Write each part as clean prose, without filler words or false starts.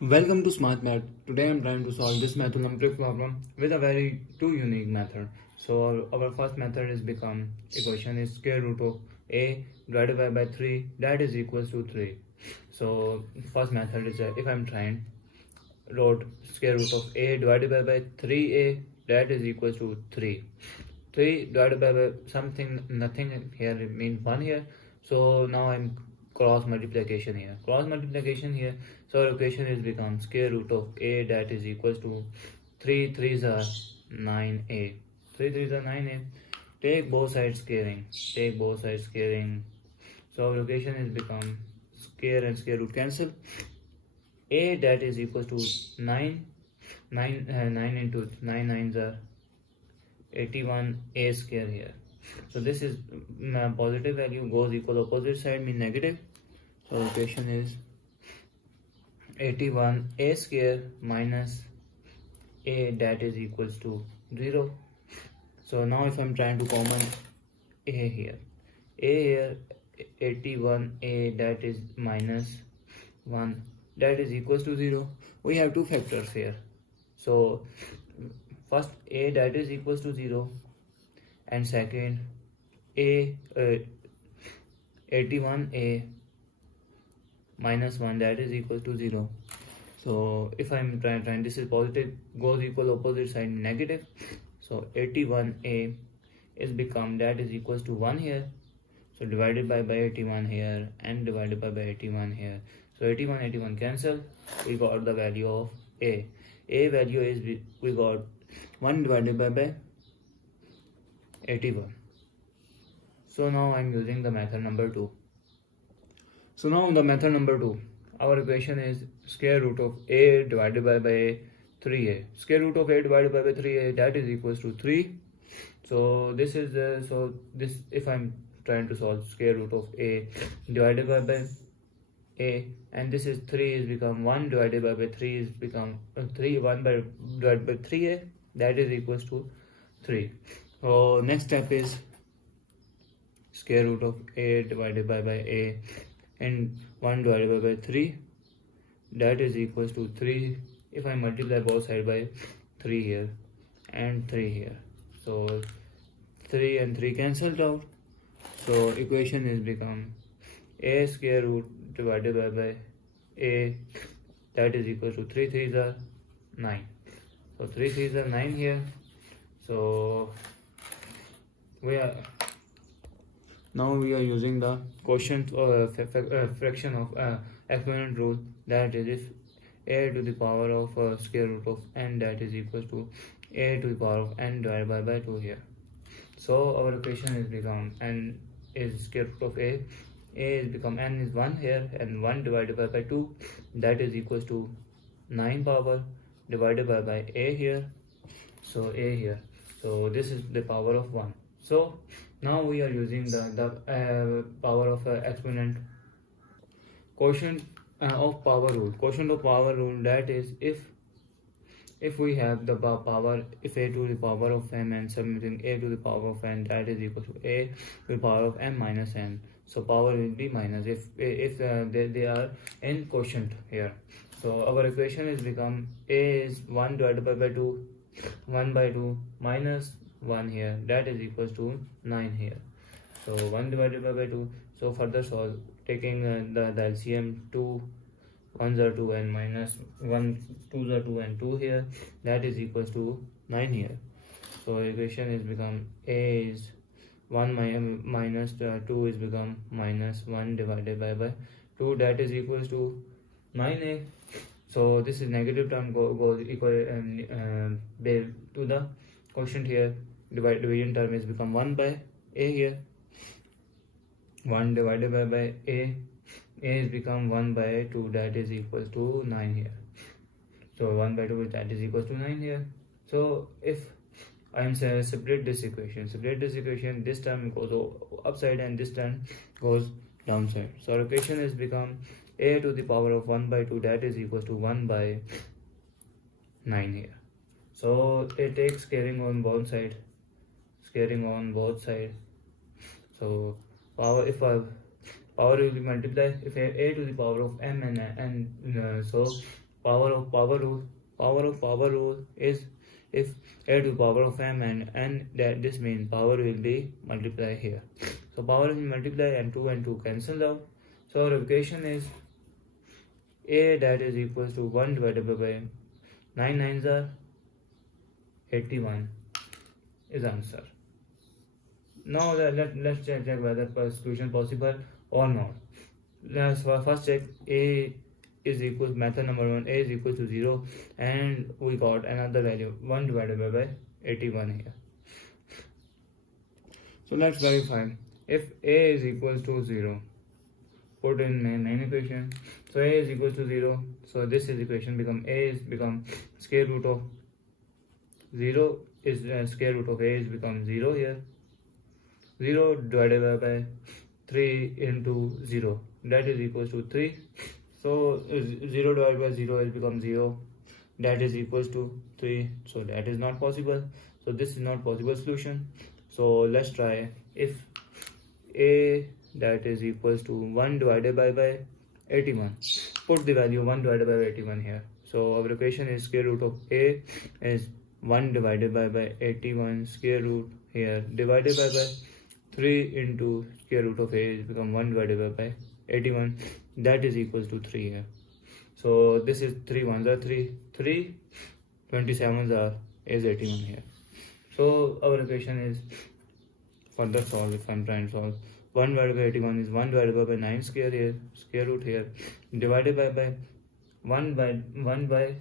Welcome to Smart Math. Today I'm trying to solve this mathematical problem with a very two unique method. So our first method is become equation is square root of a divided by 3 that is equals to 3. So first method is if I'm trying wrote square root of a divided by 3a that is equals to 3. 3 divided by something nothing here means 1 here. So now I'm cross multiplication here. So our equation is become square root of a that is equals to 3 3s are 9a. 3 3s are 9a. Take both sides squaring. So our equation is become square and square root cancel. A that is equals to 9 9 into 9 nines are 81 a square here. So this is positive value goes equal opposite side mean negative. So equation is 81 a square minus a that is equals to 0. So now if I'm trying to common a here 81 a that is minus 1 that is equals to 0. We have two factors here. So first a that is equals to 0 and second a 81a minus 1 that is equal to 0. So if I'm trying this is positive goes equal opposite side negative. So 81a is become that is equals to 1 here. So divided by 81 here and divided by 81 here. So 81 cancel. We got the value of a. A value is we got 1 divided by 81. So now I'm using the method number 2. So now the method number 2, our equation is square root of a divided by 3a. Square root of a divided by 3a that is equals to 3. So this is this if I'm trying to solve square root of a divided by a and this is 3 is become 1 divided by 3 is become 3 1 by divided by 3a that is equals to 3. So next step is square root of a divided by a and 1 divided by 3 that is equals to 3. If I multiply both sides by 3 here and 3 here, so 3 and 3 cancelled out. So equation is become a square root divided by a that is equals to 3 3s are 9. So 3 3s are 9 here. So now we are using the quotient fraction of exponent rule, that is if a to the power of square root of n that is equals to a to the power of n divided by 2 here. So our equation is become n is square root of a is become n is 1 here and 1 divided by 2 that is equals to 9 power divided by a here. So a here, so this is the power of 1. So now we are using the power of exponent quotient of power rule. Quotient of power rule, that is if we have the power, if a to the power of m and submitting a to the power of n that is equal to a to the power of m minus n. So power will be minus if they are in quotient here. So our equation is become a is 1 divided by 2 1 by 2 minus 1 here that is equals to 9 here. So 1 divided by 2. So further solve taking the LCM 2 1s are 2 and minus 1 2s are 2 and 2 here that is equals to 9 here. So equation is become a is 1 minus 2 is become minus 1 divided by 2 that is equals to 9a. So this is negative term goes equal to the quotient here. Division term is become 1 by a here. 1 divided by a is become 1 by 2 that is equal to 9 here. So 1 by 2 that is equal to 9 here. So if I am saying separate this equation, this term goes upside and this term goes downside. So our equation is become a to the power of 1 by 2 that is equal to 1 by 9 here. So it takes scaling on both sides. So power, if power will be multiplied if a to the power of m and so power rule is if a to the power of m and that this means power will be multiplied here. So power will multiply and 2 cancel out. So our equation is a that is equals to 1 divided by 9 nines are 81 is answer. Now let's check whether solution possible or not. Let's first check a is equals method number 1, a is equal to 0, and we got another value 1 divided by 81 here. So let's verify if a is equals to 0, put in main equation. So a is equal to 0, so this is equation become a is become square root of 0 is square root of a is become 0 here. 0 divided by 3 into 0, that is equals to 3. So 0 divided by 0 is become 0, that is equals to 3. So that is not possible. So this is not possible solution. So let's try if a that is equals to 1 divided by 81. Put the value 1 divided by 81 here. So our equation is square root of a is 1 divided by 81 square root here divided by 3 into square root of a is become 1 divided by 81, that is equals to 3 here. So this is 3 ones are 3, 27s are is 81 here. So our equation is further solve. If I'm trying to solve 1 divided by 81 is 1 divided by 9 square here, square root here, divided by 1 by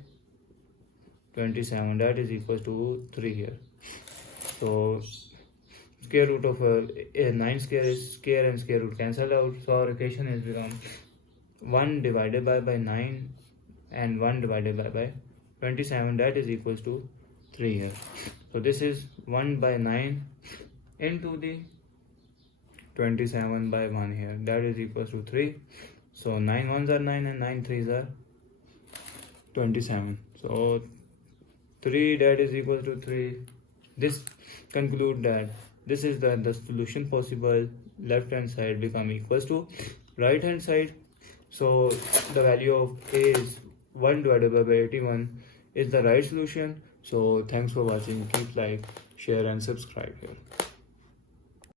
27, that is equals to 3 here. So square root of 9 square is square and square root cancel out. So our equation is become 1 divided by 9 and 1 divided by 27, that is equals to 3 here. So this is 1 by 9 into the 27 by 1 here, that is equals to 3. So 9 ones are 9 and 9 threes are 27. So 3 that is equal to 3. This conclude that this is the solution possible. Left hand side become equals to right hand side. So the value of a is 1 divided by 81 is the right solution. So thanks for watching. Keep like, share and subscribe here.